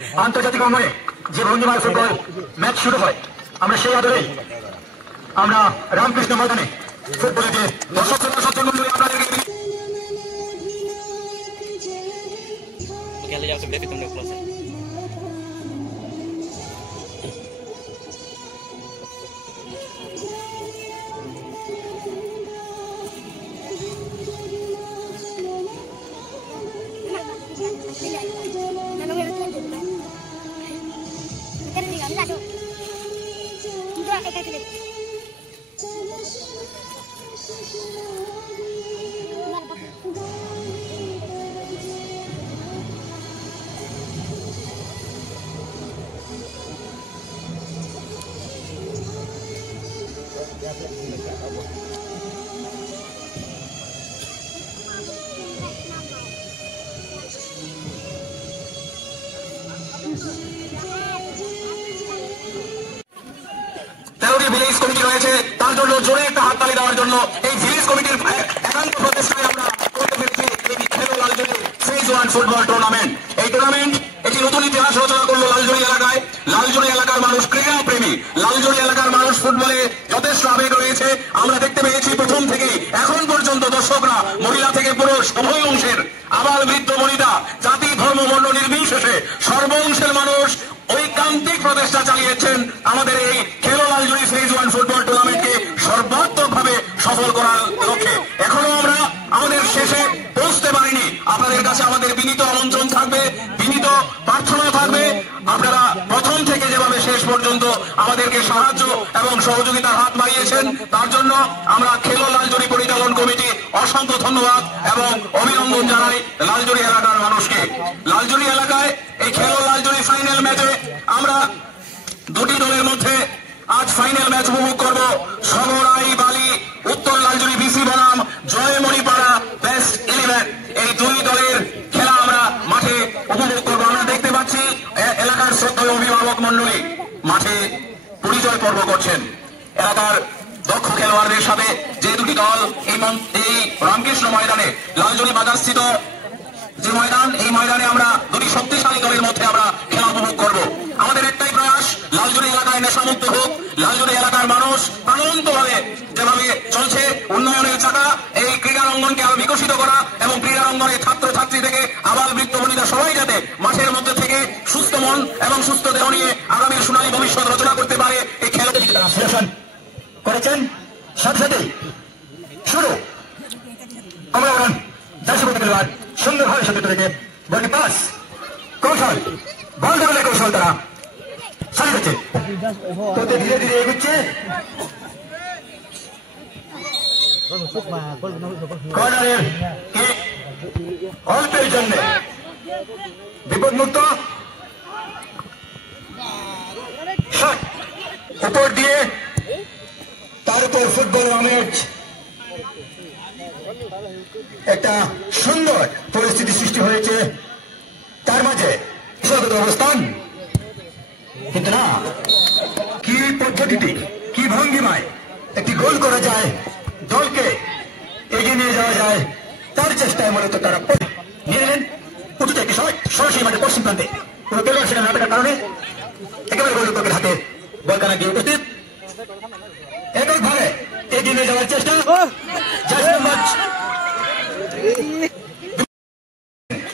আন্তর্জাতিক অঙ্গনে যে ভঙ্গিমায় ফুটবল ম্যাচ শুরু হয়, আমরা সেই আদরে আমরা রামকৃষ্ণ ময়দানে ফুটবলের যে দর্শক মন্ডলী আপনাদেরকে ভিলেজ কমিটি রয়েছে, তার জন্য জোরে একটা হাততালি দেওয়ার জন্য এই ভিলেজ কমিটির একান্ত প্রচেষ্টায় আমরা করতে পেরেছি এই খেলো লালজুড়ি ফেজ 1 ফুটবল টুর্নামেন্ট। এই টুর্নামেন্ট একটি নতুন ইতিহাস রচনা করলো লালজুড়ি এলাকায়। লালজুড়ি এলাকার মানুষ ক্রীড়া প্রেমী, লালজুড়ি এলাকার মানুষ ফুটবলে যথেষ্ট আবেগ রয়েছে। আমরা দেখতে পেয়েছি প্রথম থেকে এখন পর্যন্ত দর্শকরা মহিলা থেকে পুরুষ উভয় অংশের, আবাল বৃদ্ধ বনিতা, জাতি ধর্ম বর্ণ নির্বিশেষে সর্ব অংশের মানুষ ঐকান্তিক প্রচেষ্টা চালিয়েছেন আমাদের এই খেলো লালজুড়ি ফেজ 1 ফুটবল টুর্নামেন্টকে সর্বাত্মকভাবে সফল করার লক্ষ্যে। এখনো আমরা আমাদের শেষে পৌঁছতে পারিনি। আপনাদের কাছে আমাদের বিনীত আমন্ত্রণ থাকবে, বিনীত প্রার্থনা থাকবে, আপনারা প্রথম থেকে যেভাবে শেষ পর্যন্ত আমাদেরকে সাহায্য এবং সহযোগিতার হাত বাড়িয়েছেন তার জন্য আমরা খেলো লালজুড়ি পরিচালন কমিটি অসংখ্য ধন্যবাদ এবং অভিনন্দন জানাই লালজুড়ি এলাকার মানুষকে। লালজুড়ি এলাকায় এই খেলো লালজুড়ি ফাইনাল ম্যাচে আমরা দুটি দলের মধ্যে আজ ফাইনাল ম্যাচ উপভোগ করব। সগরাই বালি উত্তর লালজুড়ি বিসি বনাম জয়মণিপাড়া বেস্ট 11, এই দুই দলের খেলা আমরা মাঠে উপভোগ করবো। আমরা দেখতে পাচ্ছি এলাকার শ্রদ্ধেয় অভিভাবক মন্ডলী মাঠে পরিচয় পর্ব করছেন। এলাকার দক্ষ খেলোয়াড়দের সাথে যে দুটি দল এই রামকৃষ্ণ ময়দানে লালজুড়ি বাজারস্থিত যে ময়দান, এই ময়দানে আমরা দুটি শক্তিশালী দলের মধ্যে আমরা খেলা উপভোগ করব। আমাদের একটাই প্রয়াস, লালজুড়ি এলাকায় নেশামুক্ত হোক, লালজুড়ি এলাকার মানুষ প্রাণবন্তভাবে যেভাবে চলছে উন্নয়নের চাকা, এই ক্রীড়া অঙ্গনকে আরো বিকশিত করা এবং ক্রীড়া অঙ্গনে ছাত্র ছাত্রী থেকে আবাল বৃদ্ধ বনিতা সবাই যাতে মাঠের মধ্যে থেকে সুস্থ মন এবং সুস্থ দেহ নিয়ে আগামী সোনালী ভবিষ্যৎ রচনা করতে পারে এই খেলা করেছেন। সাথে সাথে শুরু অবরণ দর্শক খেলোয়াড় সুন্দরভাবে সাথে থেকে বলকে পাস কৌশল বল ধরলে কৌশল তারা চালিয়েছে, ধীরে ধীরে এগুচ্ছে কর্নারের অল্পের জন্য বিপদমুক্ত শট উপর দিয়ে তার উপর ফুটবল ম্যাচ একটা সুন্দর পরিস্থিতি সৃষ্টি হয়েছে। তার মাঝে অবস্থান কিন্তু না, কি পদ্ধতিতে কি ভঙ্গিমায় একটি গোল করা যায়, দলকে এগিয়ে নিয়ে যাওয়া যায়, তার চেষ্টায় মূলত তারা নিয়ে নেন প্রতিটা একটি সরাসরি মাঠে পশ্চিম প্রান্তে কোন খেলোয়াড় সেখানে না থাকার কারণে একেবারে গোলরক্ষকের হাতে বলকানা গিয়ে উপস্থিত। এককভাবে এগিয়ে নিয়ে যাওয়ার চেষ্টা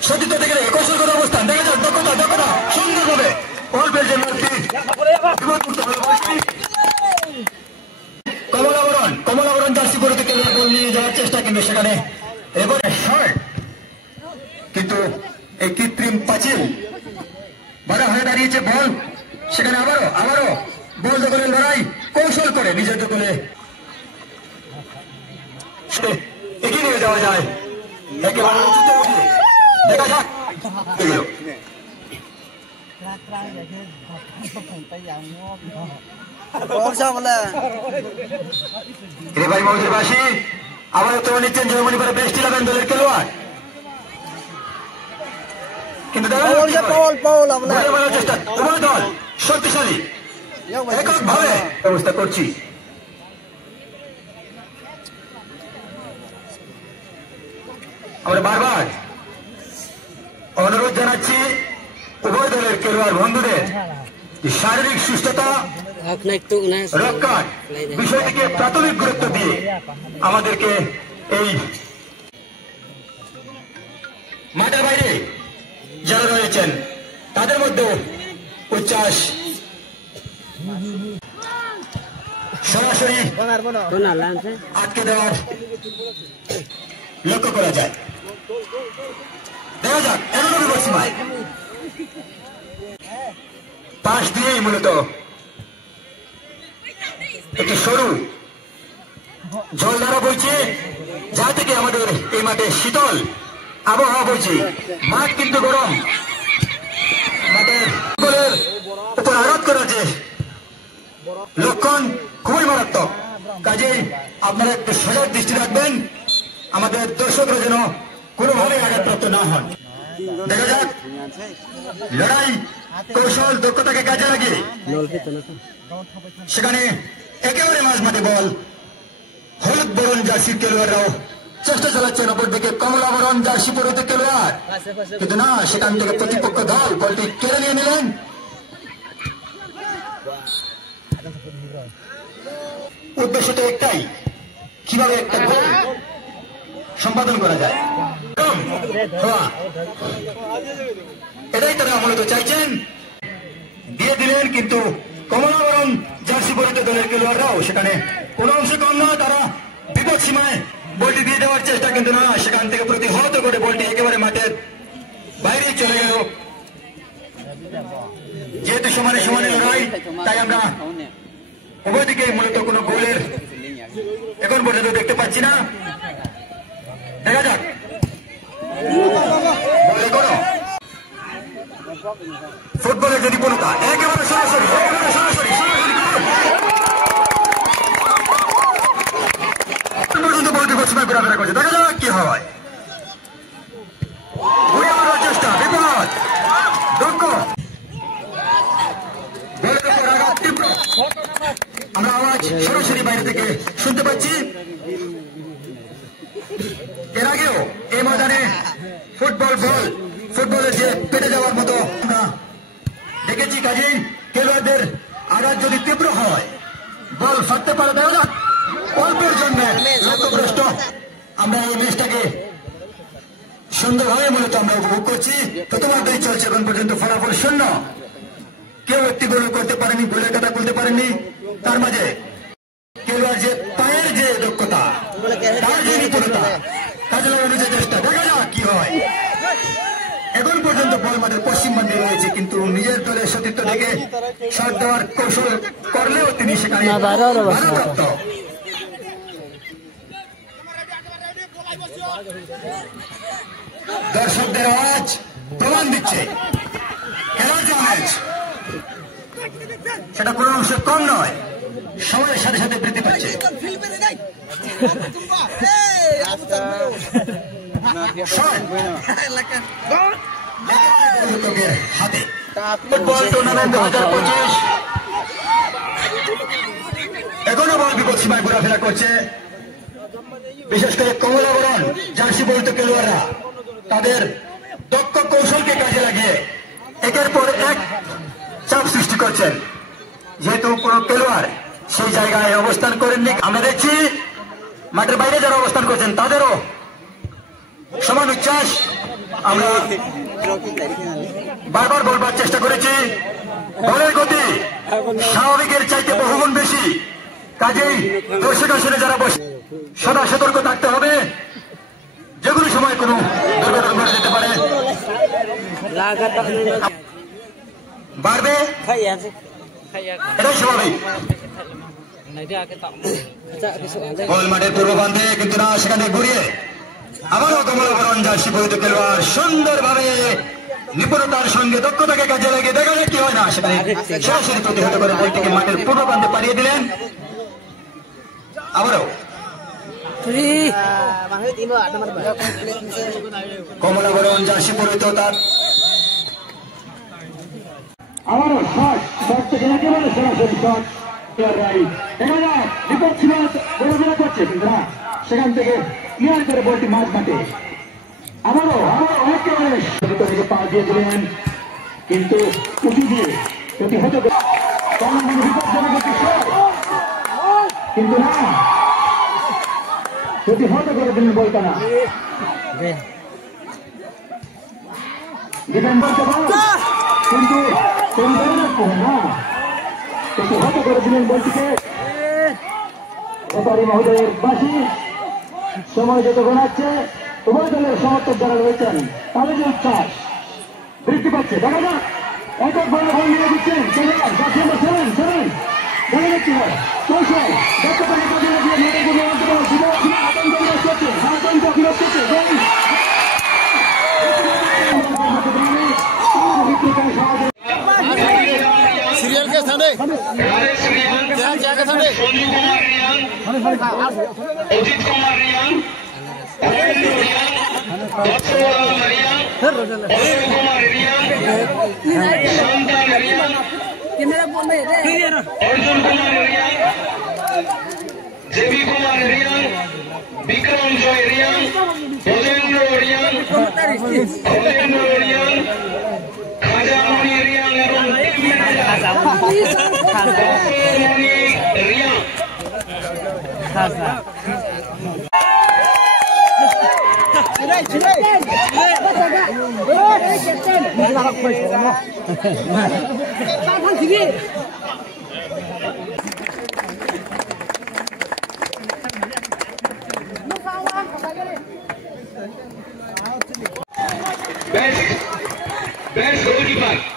সতীর্থ থেকে কৌশলগত অবস্থান দেখা যাক, দক্ষতা দক্ষতা সুন্দরভাবে অল্পের যে মূর্তি কমলাবরণ জার্সি পরে থেকে গোল নিয়ে যাওয়ার চেষ্টা, কিন্তু সেখানে এবারে শর্ট, কিন্তু এই কৃত্রিম পাঁচিল বাধা হয়ে দাঁড়িয়েছে বল। সেখানে আবারও বল দখলের লড়াই কৌশল করে নিজের দখলে এগিয়ে নিয়ে যাওয়া যায়। একেবারে দেখা যাক আবার তো নিচ্ছেন জয়মণিপাড়া বেস্ট 11 দলের খেলোয়াড়, কিন্তু চেষ্টা উভয় দল শক্তিশালী এককভাবে ব্যবস্থা করছি। আমরা বারবার অনুরোধ জানাচ্ছি উভয় দলের খেলোয়াড় বন্ধুদের শারীরিক সুস্থতা রক্ষার বিষয়টিকে প্রাথমিক গুরুত্ব দিয়ে আমাদেরকে এই মাঠের বাইরে যারা রয়েছেন তাদের মধ্যে উচ্ছ্বাস সরাসরি আটকে দেওয়ার লক্ষ্য করা যায়। দেখা যাক 11 নম্বর সীমায় পাশ দিয়েই মূলত একটি সরু জলধারা বইছে, যা থেকে আমাদের এই মাঠে শীতল আবহাওয়া বইছে। মাঠ কিন্তু গরম, মাঠের বলের উপর আঘাত করা যে লক্ষণ খুবই মারাত্মক। কাজেই আপনারা একটু সজাগ দৃষ্টি রাখবেন, আমাদের দর্শকরা যেন কোনোভাবে আঘাতপ্রাপ্ত না হন। দেখা যাক লড়াই কৌশল দক্ষতাকে কাজে লাগিয়ে সেখানে একেবারে মাঝ মাঠে বল হলুদ বরণ জার্সির খেলোয়াড়রাও চেষ্টা চালাচ্ছেন, অপরদিকে কমলা বরণ জার্সি পরিহিত খেলোয়াড়, কিন্তু না, সেখান থেকে প্রতিপক্ষ দল বলটি কেড়ে নিয়ে নিলেন। উদ্দেশ্য তো একটাই, কিভাবে একটা গোল সম্পাদন করা যায়, এটাই তারা মূলত চাইছেন। দিয়ে দিলেন, কিন্তু কমলাবরণ জার্সি পরিহিত দলের খেলোয়াড়রাও সেখানে কোন অংশে কম না, তারা বিপদ সীমায় বলটি দিয়ে দেওয়ার চেষ্টা, কিন্তু না, সেখান থেকে প্রতিহত করে বলটি একেবারে মাঠের বাইরে চলে গেল। যেহেতু সমানে সমানে লড়াই, তাই আমরা উভয় দিকে মূলত কোন গোলের এখন পর্যন্ত দেখতে পাচ্ছি না। দেখা যাক ফুটবলের যদি কোনটা একেবারে সরাসরি পর্যন্ত বলটি ঘোষণা ঘোরাফেরা করছে। দেখা যাক কি হয়, চেষ্টা বিপদ দক্ষ তীব্র, আমরা আওয়াজ সরাসরি বাইরে থেকে শুনতে পাচ্ছি। এর আগেও এই ময়দানে ফুটবলের যে পেটে যাওয়ার মতো আমরা দেখেছি। কাজেই খেলোয়াড়দের আঘাত যদি তীব্র হয়, বল ফাটতে পারে। দেখা যাক অল্পের জন্য লক্ষ্যভ্রষ্ট। আমরা এই ম্যাচটাকে সুন্দরভাবে মূলত আমরা উপভোগ করছি। প্রথমার্ধই চলছে, এখন পর্যন্ত ফলাফল শূন্য, কেউ একটি গোল করতে পারেনি, গোলের কথা বলতে পারেনি। তার মাঝে খেলোয়াড় যে পায়ের যে দক্ষতা, তার যে নিপুণতা, কাজে লাগানোর যে চেষ্টা, দেখা যাক কি হয়। এখন পর্যন্ত বল মাঠের পশ্চিমবঙ্গে রয়েছে, কিন্তু নিজের দলের সতীর্থ থেকে শট দেওয়ার কৌশল করলেও তিনি সেখানে বাধাপ্রাপ্ত। দর্শকদের আওয়াজ প্রমাণ দিচ্ছে খেলার যে ম্যাচ সেটা কোনো অংশে কম নয়, সময়ের সাথে সাথে বৃদ্ধি পাচ্ছে। ফুটবল টুর্নামেন্ট 2025 এখনো বল বিপদ সীমায় ঘোরাফেরা করছে। বিশেষ করে কমলাবরণ জার্সি পরিহিত খেলোয়াড়রা তাদের দক্ষ কৌশলকে কাজে লাগিয়ে একের পর এক চাপ সৃষ্টি করছেন। যেহেতু কোন খেলোয়াড় সেই জায়গায় অবস্থান করেননি, আমরা দেখছি মাঠের বাইরে যারা অবস্থান করছেন তাদেরও সমান উচ্ছ্বাস। আমরা বারবার বলবার চেষ্টা করেছি, বলের গতি স্বাভাবিকের চাইতে বহুগুণ বেশি। কাজেই দর্শক আসলে যারা বসে সদা সতর্ক থাকতে হবে, যেগুলো সময় কোনো দুর্ঘটনা ঘটে যেতে পারে। বাড়বে, এটাই স্বাভাবিক। গোল মাঠের পূর্ব প্রান্তে, কিন্তু না, সেখানে ঘুরিয়ে আবারও কমলাবরণ জার্সি পরিহিত খেলোয়াড় সুন্দরভাবে নিপুণতার সঙ্গে দক্ষতাকে কাজে লাগিয়ে দেখা যায় কি হয় না, সেখানে সরাসরি প্রতিহত করে বলটিকে মাঠের পূর্ব প্রান্তে পাঠিয়ে দিলেন। আবারও কমলাবরণ জার্সি পরিহিত তার আবারও শট থেকে একেবারে সরাসরি শট। বিপদ ছিল ঘোরাফেরা করছে, কিন্তু না, সেখান থেকে ক্লিয়ার করে বলটি মাঝ মাঠে আবারও একেবারে পা দিয়ে দিলেন। কিন্তু উঁচু দিয়ে প্রতিহত কিন্তু না প্রতিহত করে দিলেন বলতো না দিবেন বলতে পারো কিন্তু না প্রতিহত করে দিলেন বলটিকে ব্যাপারী মহোদয়ের বাসী সময় যত গড়াচ্ছে উভয় দলের সমর্থক যারা রয়েছেন তাদের যে উচ্ছ্বাস বৃদ্ধি পাচ্ছে দেখা যাক একক বড় বল নিয়ে দিচ্ছেন দেখা যাচ্ছে কৌশল দেখতে পারেন আতঙ্ক বিরোধ করছে सीरियल के थाने क्या के थाने अजित कुमार रियान कुमार रियान संतान रियान अर्जुन कुमार रियान जेबी कुमार रियान विक्रम जय रियान योगेंद्र रियान खाजा मणि रियान एवं मणि रियान Best goalkeeper.